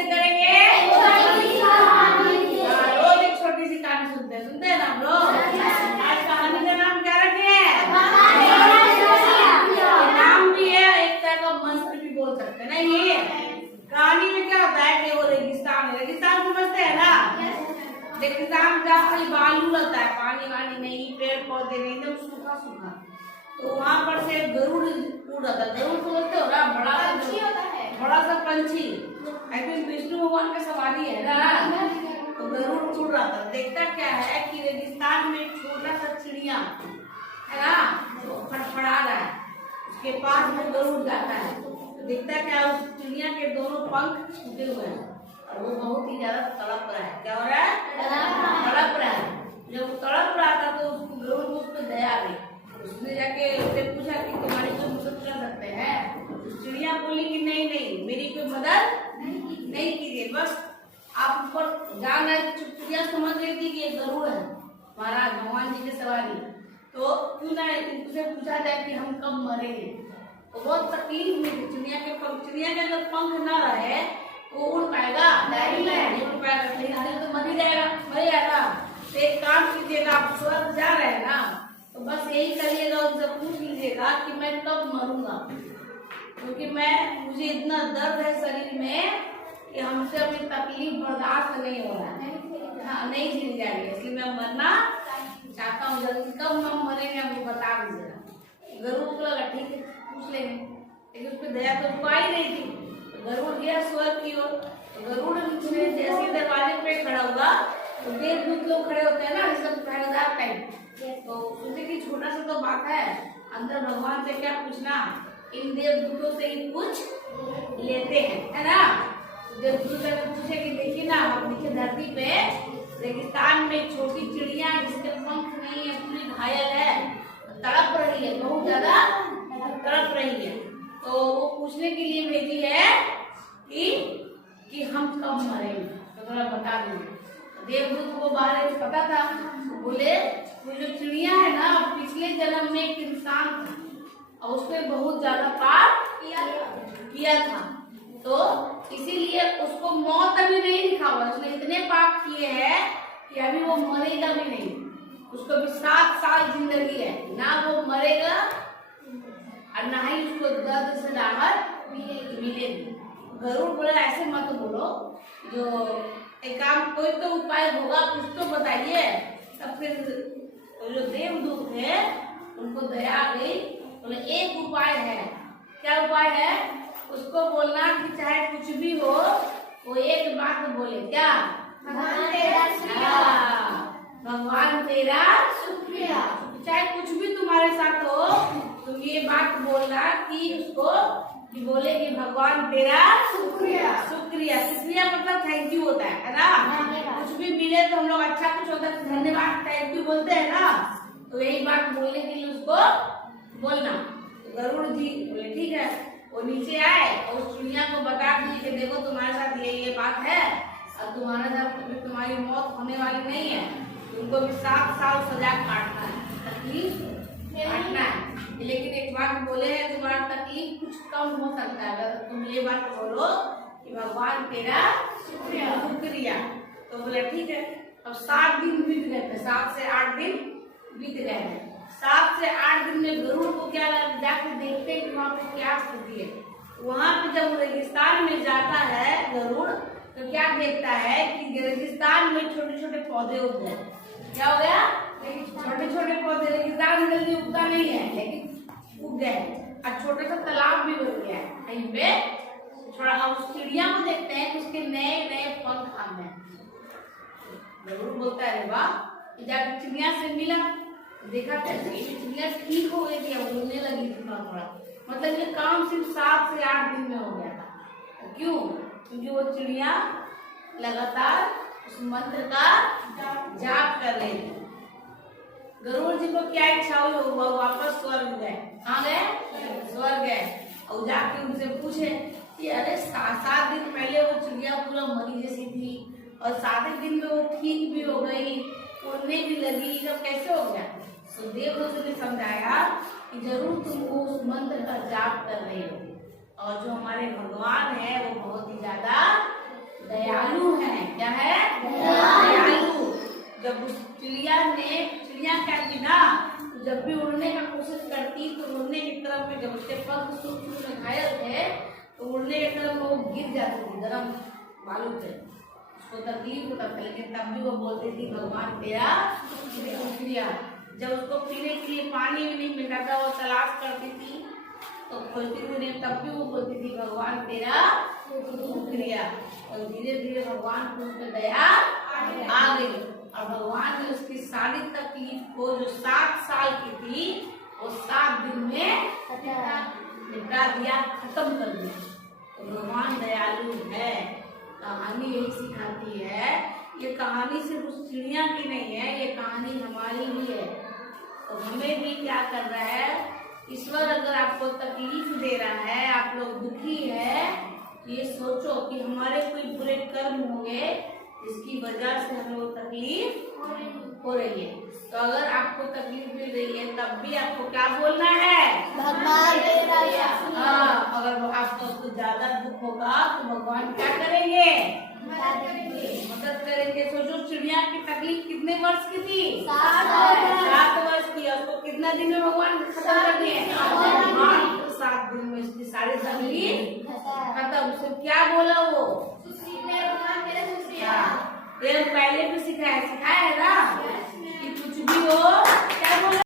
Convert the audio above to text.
किससे करेंगे? रोज एक छोटी सी कहानी सुनते हैं ना हम लोग। आज कहानी का नाम क्या रखे हैं? नाम भी है, एक तरह का मंत्र भी बोल सकते हैं ना। ये कहानी में क्या होता है कि वो रेगिस्तान है, रेगिस्तान समझते हैं ना? रेगिस्तान जहाँ खाली बालू रहता है, पानी वानी नहीं, पेड़ पौधे नहीं, एकदम सूखा सूखा। तो वहाँ पर से गरुड़ उड़ रहा था। गरुड़ समझते हो ना? बड़ा बड़ा सा पंछी, आई थिंक विष्णु भगवान का सवारी है ना। तो गरुड़ उड़ रहा था। देखता क्या है कि रेगिस्तान में एक छोटा सा चिड़िया है ना, तो फड़फड़ा रहा है। उसके पास में गरुड़ जाता है तो देखता क्या, उस चिड़िया के दोनों पंख छूटे हुए हैं और वो बहुत ही ज्यादा तड़प रहा है। क्या हो रहा है? तड़प रहा है। जब वो तड़प रहा था तो गरुड़ को उस पर दया आ गई। उसने जाके उससे पूछा कि तुम्हारी कोई मदद कर सकते हैं? चिड़िया बोली कि नहीं नहीं, मेरी कोई मदद नहीं कीजिए, बस आप ऊपर जान रहे। चिड़िया समझ रही थी कि ये गरुड़ है महाराज भगवान जी के सवारी, तो क्यों ना उनसे पूछा जाए कि हम कब मरेंगे। तो बहुत तकलीफ में थी। चिड़िया के अगर पंख न रहे वो उड़ पाएगा? नहीं उड़ पाएगा, तो मर ही जाएगा। तो एक काम कीजिएगा, आप स्वर्ग जा रहे हैं ना, तो बस यही करिएगा, उनसे पूछ लीजिएगा कि मैं कब मरूंगा, क्योंकि मुझे इतना दर्द है शरीर में कि हमसे अपनी तकलीफ बर्दाश्त नहीं हो रहा है। हाँ, नहीं झेल जाएगी, इसलिए मैं मरना चाहता हूँ। जल्दी कब हम मरेंगे हमको बता दीजिएगा। गरुड़ को लगा ठीक है पूछ लेंगे, लेकिन उस पर दया तो उसको आई नहीं थी। तो गरुड़ गया स्वर्ग की ओर। गरुड़ जैसे दरवाजे पे खड़ा हुआ तो देवदूत लोग खड़े होते हैं ना, सब पहरेदार टाइप। तो सोचे कि छोटा सा तो बात है, अंदर भगवान से क्या पूछना, इन देवदूतों से ही पूछ लेते हैं, है ना। देवदूत ने पूछे कि देखिए ना, हम नीचे धरती पे रेगिस्तान में एक छोटी चिड़िया है जिसके पंख नहीं है, पूरी घायल है, तड़प रही है, बहुत ज्यादा तड़प रही है। तो वो पूछने के लिए भेजी है कि हम कब मरेंगे, तो थोड़ा बता दीजिए। देवदूत को बारे में पता था, बोले वो जो चिड़िया है ना, पिछले जन्म में एक इंसान था और उसने बहुत ज्यादा पाप किया था, तो इसीलिए उसको मौत अभी नहीं लिखा हुआ। उसने इतने पाप किए हैं कि अभी वो मरेगा भी नहीं। उसको भी 7 साल जिंदगी है, ना वो मरेगा और ना ही उसको दर्द से राहत मिलेगी। गरुड़ बोले ऐसे मत बोलो, जो एक काम कोई तो उपाय होगा, कुछ तो बताइए। तब फिर जो देवदूत है उनको दया आ गई, बोले एक उपाय है। क्या उपाय है? उसको बोलना कि चाहे कुछ भी हो वो एक बात बोले। क्या? भगवान तेरा शुक्रिया। भगवान तेरा शुक्रिया। चाहे कुछ भी तुम्हारे साथ हो, तुम ये बात बोलना कि उसको कि बोले कि भगवान तेरा शुक्रिया। शुक्रिया मतलब थैंक यू होता है ना। कुछ भी मिले तो हम लोग अच्छा कुछ होता है तो धन्यवाद थैंक यू बोलते हैं ना, तो यही बात बोलने के लिए उसको बोलना। तो गरुड़ जी बोले ठीक है। वो नीचे आए और उस चिड़िया को बता दिए कि देखो तुम्हारे साथ ये बात है और तुम्हारे साथ तुम्हारी मौत होने वाली नहीं है, तुमको भी 7 साल सजा काटना है, तकलीफ काटना है। लेकिन एक बात बोले है, तुम्हारा तकलीफ कुछ कम हो सकता है अगर तुम ये बात बोलो कि भगवान तेरा शुक्रिया। तो बोले ठीक है। अब 7 दिन बीत गए थे, 7 से 8 दिन बीत गए थे। 7 से 8 दिन में गरुड़ को क्या लगा, जाकर देखते हैं कि वहाँ पे क्या स्थिति है। वहाँ पे जब रेगिस्तान में जाता है गरुड़ तो क्या देखता है कि रेगिस्तान में छोटे छोटे पौधे उग गए। क्या हो गया? छोटे छोटे पौधे, रेगिस्तान में जल्दी उगता नहीं है लेकिन उग गए और छोटा सा तालाब भी बन गया है कहीं पे थोड़ा। उस चिड़िया को देखते हैं कि उसके नए नए पंख आ गए। गरुड़ बोलता है वाह। जाकर चिड़िया से मिला, देखा चिड़िया ठीक हो गई थी, बोलने लगी थी थोड़ा। मतलब ये काम सिर्फ 7 से 8 दिन में हो गया था। क्यों? क्योंकि वो चिड़िया लगातार उस मंत्र का जाप कर रही थी। गरुड़ जी को क्या इच्छा हुई, वो वापस स्वर्ग गए। कहाँ गए? स्वर्ग गए और जाके उनसे पूछे कि अरे 7 दिन पहले वो चिड़िया पूरा मरी जैसी थी और 7वें दिन में वो ठीक भी हो गई, उड़ने भी लगी, जब कैसे हो गया? तो देवदूत ने समझाया कि जरूर तुम उस मंत्र का जाप कर रहे हो और जो हमारे भगवान है वो बहुत ही ज्यादा जब भी उड़ने का कोशिश करती तो उड़ने की तरफ में जब उसके पंख शुरू में घायल थे तो उड़ने की तरफ वो गिर जाती थी गर्म बालू पे, उसको तकलीफ होता था, लेकिन तब भी वो बोलती थी भगवान तेरा शुक्रिया। जब उसको पीने के लिए पानी भी नहीं मिलता था, वो तलाश करती थी तो खोजती थी, तब भी वो बोलती थी भगवान तेरा शुक्रिया। और धीरे धीरे भगवान को उस पर दया आ गई और भगवान ने उसकी सारी तकलीफ को जो 7 साल की थी वो 7 दिन में निपटा दिया, खत्म कर दिया। तो भगवान दयालु है। कहानी यही सिखाती है, ये कहानी सिर्फ उस चिड़िया की नहीं है, ये कहानी हमारी भी है। तो हमें भी क्या कर रहा है, ईश्वर अगर आपको तकलीफ दे रहा है, आप लोग दुखी है, ये सोचो कि हमारे कोई बुरे कर्म होंगे जिसकी वजह से हमें वो तकलीफ हो रही है। तो अगर आपको तकलीफ मिल रही है तब भी आपको क्या बोलना है, भगवान तेरा। हाँ, अगर आपको कुछ ज्यादा दुख होगा तो भगवान क्या करेंगे, मदद करेंगे। सोचो चिड़िया की तकलीफ कितने वर्ष की थी, 7 वर्ष की, उसको कितना दिन में भगवान खत्म कर दिए, 7 दिन में इसकी सारी तकलीफ खत्म। उसे क्या बोला वो, ये पहले भी सिखाया है ना कि कुछ भी हो